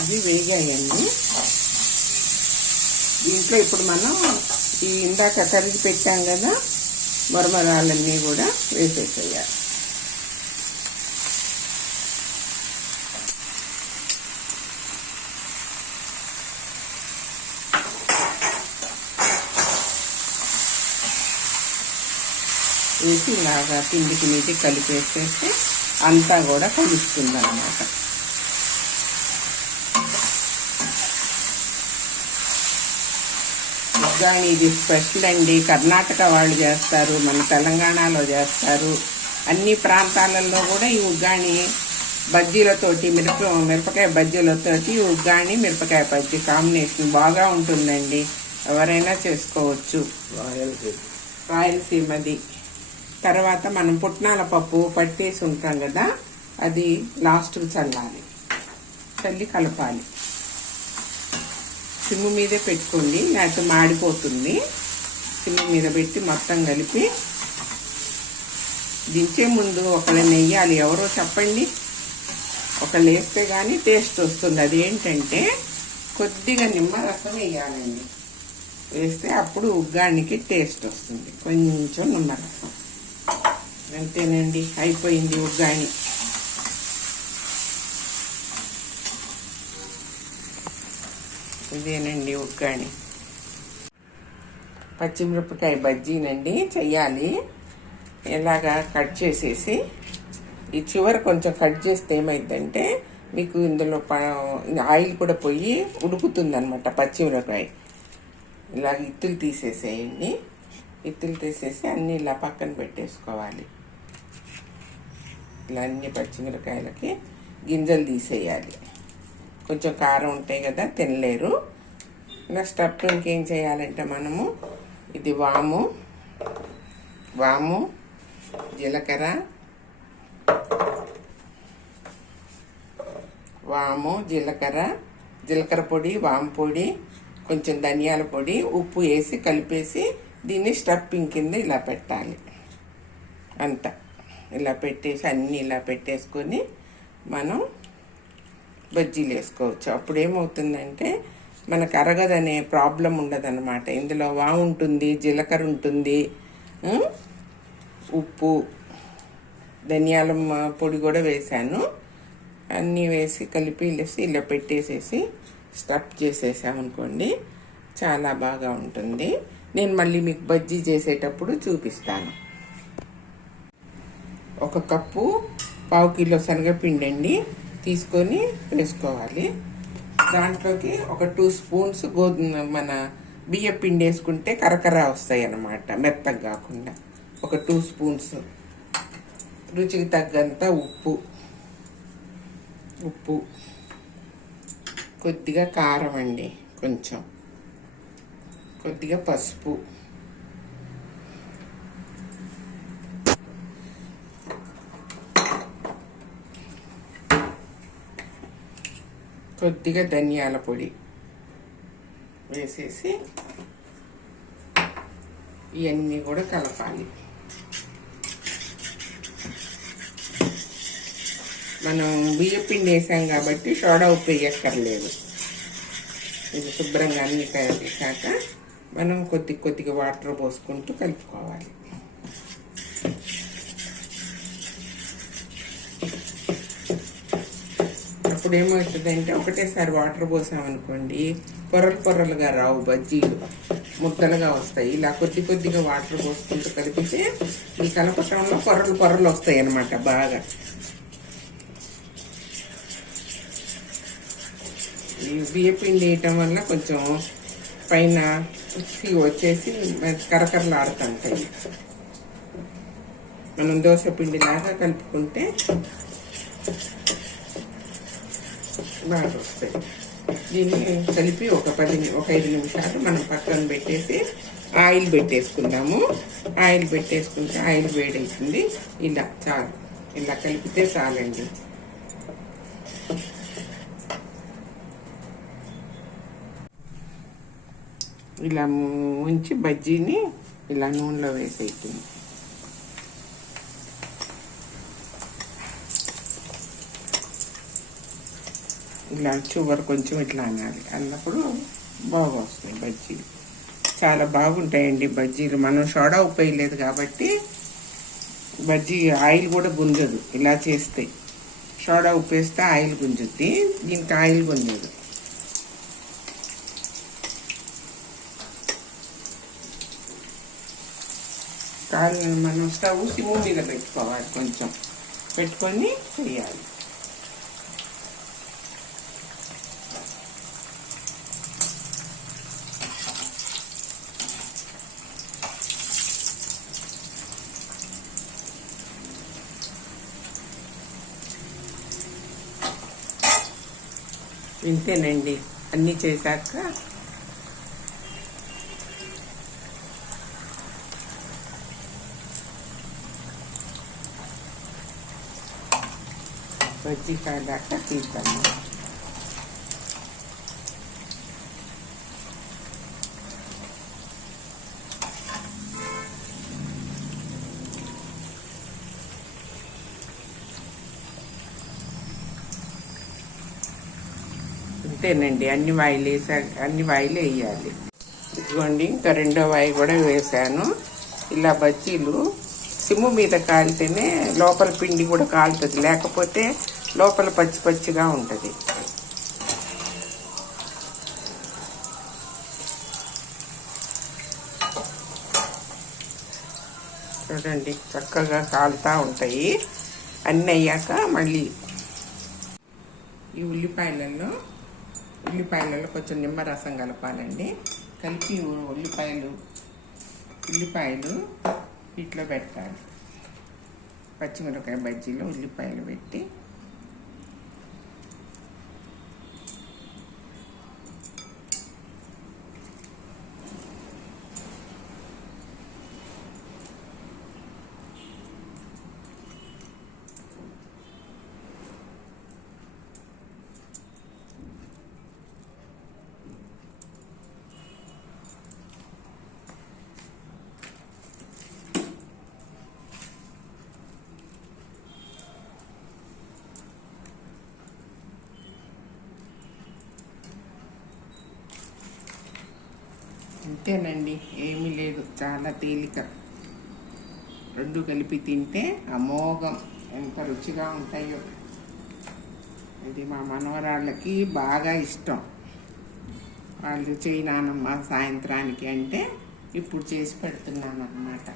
ఇవి వేగాయండి. దీంట్లో ఇప్పుడు మనం ఈ ఇందాక కలిపి పెట్టాం కదా మరమరాలన్నీ కూడా వేసేసేయాలి. వేసి ఇలాగా పిండికి నీటి కలిపేసేస్తే అంతా కూడా కలుస్తుంది అన్నమాట. ఉగ్గాని ఇది స్పెషల్ అండి. కర్ణాటక వాళ్ళు చేస్తారు, మన తెలంగాణలో చేస్తారు. అన్ని ప్రాంతాలలో కూడా ఈ ఉగ్గాని బజ్జీలతోటి మిరపకాయ బజ్జీలతోటి ఉగ్గాని మిరపకాయ బజ్జీ కాంబినేషన్ బాగా ఉంటుందండి. ఎవరైనా చేసుకోవచ్చు. రాయలసీమది. తర్వాత మనం పుట్నాల పప్పు పట్టేసి ఉంటాం కదా, అది లాస్ట్కి చల్లి కలపాలి. సిమ్ము మీదే పెట్టుకోండి, లేకపోతే మాడిపోతుంది. సిమ్ము మీద పెట్టి మొత్తం కలిపి దించే ముందు ఒకళ్ళని నెయ్యాలి. ఎవరో చెప్పండి. ఒకళ్ళు వేస్తే కానీ టేస్ట్ వస్తుంది. అదేంటంటే కొద్దిగా నిమ్మరసం వేయాలండి. వేస్తే అప్పుడు ఉగ్గానికి టేస్ట్ వస్తుంది. కొంచెం నిమ్మరసం. అంతేనండి, అయిపోయింది ఉగ్గాని. ఇదేనండి ఉగ్గాని. పచ్చిమిరపకాయ బజ్జీనండి చెయ్యాలి. ఇలాగా కట్ చేసేసి ఈ చివర కొంచెం కట్ చేస్తే ఏమైందంటే మీకు ఇందులో ఆయిల్ కూడా పోయి ఉడుకుతుంది అనమాట. పచ్చిమిరపకాయ ఇలాగ ఇత్తులు తీసేసేయండి. ఇత్తులు తీసేసి అన్నీ ఇలా పక్కన పెట్టేసుకోవాలి. ఇలా అన్ని పచ్చిమిరకాయలకి గింజలు తీసేయాలి. కొంచెం కారం ఉంటాయి కదా, తినలేరు. ఇలా స్టఫ్ ఇంకేం చేయాలంటే మనము ఇది వాము జీలకర్ర జీలకర్ర పొడి, వాము పొడి, కొంచెం ధనియాల పొడి, ఉప్పు వేసి కలిపేసి దీన్ని స్టఫింగ్ కింద ఇలా పెట్టాలి. అంతా ఇలా పెట్టేసి అన్నీ ఇలా పెట్టేసుకొని మనం బజ్జీలు వేసుకోవచ్చు. అప్పుడు ఏమవుతుందంటే మనకు అరగదనే ప్రాబ్లం ఉండదన్నమాట. ఇందులో వాము ఉంటుంది, జీలకర్ర ఉంటుంది, ఉప్పు, ధనియాల పొడి కూడా వేసాను. అన్నీ వేసి కలిపి ఇలా పెట్టేసేసి స్టఫ్ చేసేసామనుకోండి, చాలా బాగా ఉంటుంది. నేను మళ్ళీ మీకు బజ్జీ చేసేటప్పుడు చూపిస్తాను. 1 కప్పు 1/2 కిలో శనగపిండి అండి తీసుకొని వేసుకోవాలి. దాంట్లోకి ఒక 2 స్పూన్స్ మన బియ్య పిండి వేసుకుంటే కరకర వస్తాయి అన్నమాట, మెత్తగా కాకుండా. ఒక 2 స్పూన్స్. రుచికి తగ్గంత ఉప్పు, కొద్దిగా కారం అండి, కొద్దిగా పసుపు, కొద్దిగా ధనియాల పొడి వేసేసి ఇవన్నీ కూడా కలపాలి. మనం బియ్యపిండి వేసాం కాబట్టి సోడా ఉప్పు వేయక్కర్లేదు. ఇది శుభ్రంగా అన్ని కలిపాక మనం కొద్దిగా వాటర్ పోసుకుంటూ కలుపుకోవాలి. అప్పుడు ఏమవుతుందంటే ఒకటేసారి వాటర్ పోసామనుకోండి పొరలుగా రావు, బజ్జీలు ముద్దలుగా వస్తాయి. ఇలా కొద్దిగా వాటర్ పోసుకుంటూ కలిపితే ఈ కలపటంలో పొరలు వస్తాయి అన్నమాట బాగా. ఈ బియ్యపిండి వేయటం వల్ల కొంచెం పైన వచ్చేసి కరకరలు ఆడుతుంటాయి. మనం దోశ పిండిలాగా కలుపుకుంటే బాగా వస్తాయి. దీన్ని కలిపి ఒక 5 నిమిషాలు మనం పక్కన పెట్టేసి ఆయిల్ పెట్టేసుకుందాము. ఆయిల్ పెట్టేసుకుంటే ఆయిల్ వేడవుతుంది. ఇలా కలిపితే చాలండి. ఇలా ఉంచి బజ్జీని ఇలా నూనెలో వేసేస్తుంది. ఇలా చివరి కొంచెం ఇట్లా అనాలి, అన్నప్పుడు బాగా వస్తాయి బజ్జీలు. చాలా బాగుంటాయండి బజ్జీలు. మనం సోడా ఉప్పు వేయలేదు కాబట్టి బజ్జీ ఆయిల్ కూడా గుంజదు. ఇలా చేస్తే సోడా ఉప్పు వేస్తే ఆయిల్ గుంజుద్ది, దీనికి ఆయిల్ గుంజదు. మనం స్టవ్ సిమ్ మీద పెట్టుకోవాలి, కొంచెం పెట్టుకొని చేయాలి. ఇంతేనండి, అన్నీ చేశాక బజ్జీ కాదాక తీద్దాము. అంతేనండి, అన్ని వాయిలు అన్ని వాయిలు వేయాలి. ఇదిగోండి, ఇంకా రెండో వాయి కూడా వేసాను. ఇలా బజ్జీలు సిమ్ము మీద కాలితేనే లోపల పిండి కూడా కాలుతుంది, లేకపోతే లోపల పచ్చి పచ్చిగా ఉంటుంది. చూడండి, చక్కగా కాలుతూ ఉంటాయి. అన్నీ అయ్యాక మళ్ళీ ఈ ఉల్లిపాయలలో కొంచెం నిమ్మరసం కలపాలండి. కలిపి ఉల్లిపాయలు వీటిలో పెట్టాలి. పచ్చిమిరపకాయ బజ్జీలో ఉల్లిపాయలు పెట్టి అంతేనండి, ఏమీ లేదు, చాలా తేలిక. రెండు కలిపి తింటే అమోఘం, ఎంత రుచిగా ఉంటాయో. ఇది మా మనవరాళ్ళకి బాగా ఇష్టం. వాళ్ళు చేయనానమ్మ సాయంత్రానికి అంటే ఇప్పుడు చేసి పెడుతున్నాను అన్నమాట.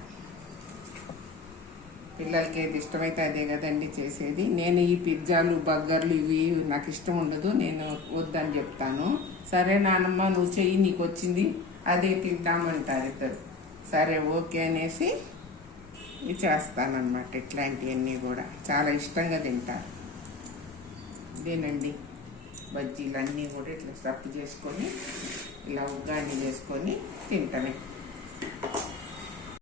పిల్లలకి ఏది ఇష్టమైతే అదే కదండి చేసేది. నేను ఈ పిజ్జాలు బర్గర్లు ఇవి నాకు ఇష్టం ఉండదు, నేను వద్దని చెప్తాను. సరే నానమ్మ నువ్వు చెయ్యి, నీకు వచ్చింది అదే తింటామంటారు ఇద్దరు. సరే ఓకే అనేసి ఇవి చేస్తానన్నమాట. ఇట్లాంటివన్నీ కూడా చాలా ఇష్టంగా తింటారు. ఇదేనండి బజ్జీలు అన్నీ కూడా ఇట్లా స్టఫ్ చేసుకొని ఇలా ఉగ్గాని చేసుకొని తింటామే.